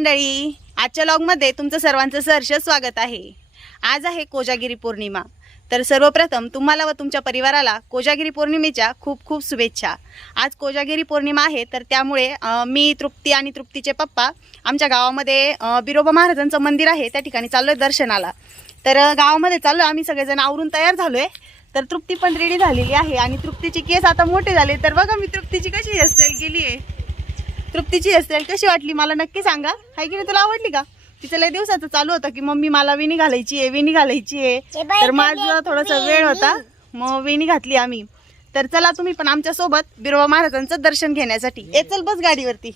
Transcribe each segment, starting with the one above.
मंडळी, आजच्या व्लॉगमध्ये तुमचं सर्वांचं सहर्ष स्वागत आहे। आज आहे कोजागिरी पौर्णिमा। तर सर्वप्रथम तुम्हाला व तुमच्या परिवाराला कोजागिरी पौर्णिमेच्या खूप खूप शुभेच्छा। आज कोजागिरी पौर्णिमा आहे, तर त्यामुळे मी तृप्ती आणि तृप्तीचे पप्पा आमच्या गावामध्ये बिरोबा महाराजांचं मंदिर आहे त्या ठिकाणी चाललोय दर्शनाला। तर गावामध्ये चाललो आम्ही सगळेजण आवरून तयार झालोय। तर तृप्ती पण रेडी झालेली आहे आणि तृप्तीचे केस आता मोठे झाले। तर बघा मी तृप्तीची कशी हेअरस्टाईल केली आहे। तृप्तीची हेअरस्टाईल कशी वाटली मला नक्की सांगा। हाय की नाही, तुला आवडली का? तिचं लय दिवसाचं चालू होतं की मम्मी मला वेणी घालायची आहे। तर माझा थोडासा वेळ होता, मग वेणी घातली आम्ही। तर चला तुम्ही पण आमच्या सोबत बिरोबा महाराजांचं दर्शन घेण्यासाठी। चल बस गाडीवरती।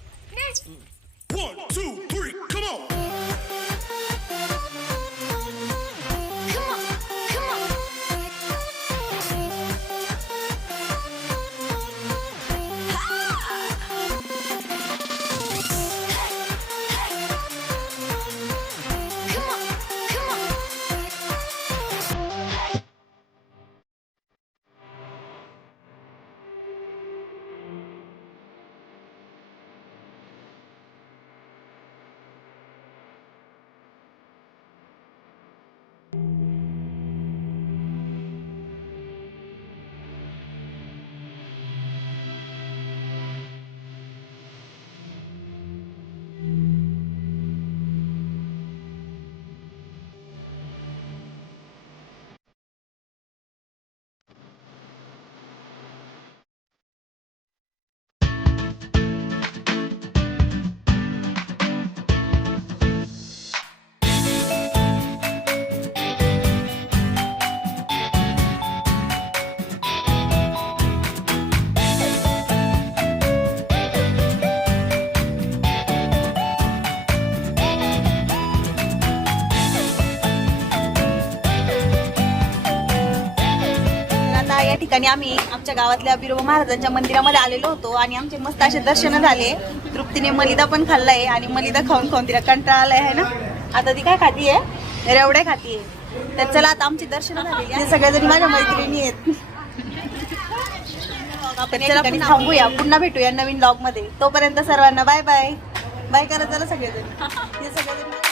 या ठिकाणी आम्ही आमच्या गावातल्या बिरोबा महाराजांच्या मंदिरामध्ये आलेलो होतो आणि आमचे मस्त असे दर्शन झाले। तृप्तीने मलिदा पण खाल्लाय आणि मलिदा खाऊन खाऊन तिला कंटाळा आलाय है ना। आता ती काय खातीये? रेवड्या खातीये। तर चला आता आमची दर्शन झालेली आहे। सगळेजण माझ्या मैत्रिणी आहेत। आपण चला थांबूया, पुन्हा भेटूया नवीन ब्लॉग मध्ये। तोपर्यंत सर्वांना बाय बाय बाय करा चला सगळेजण।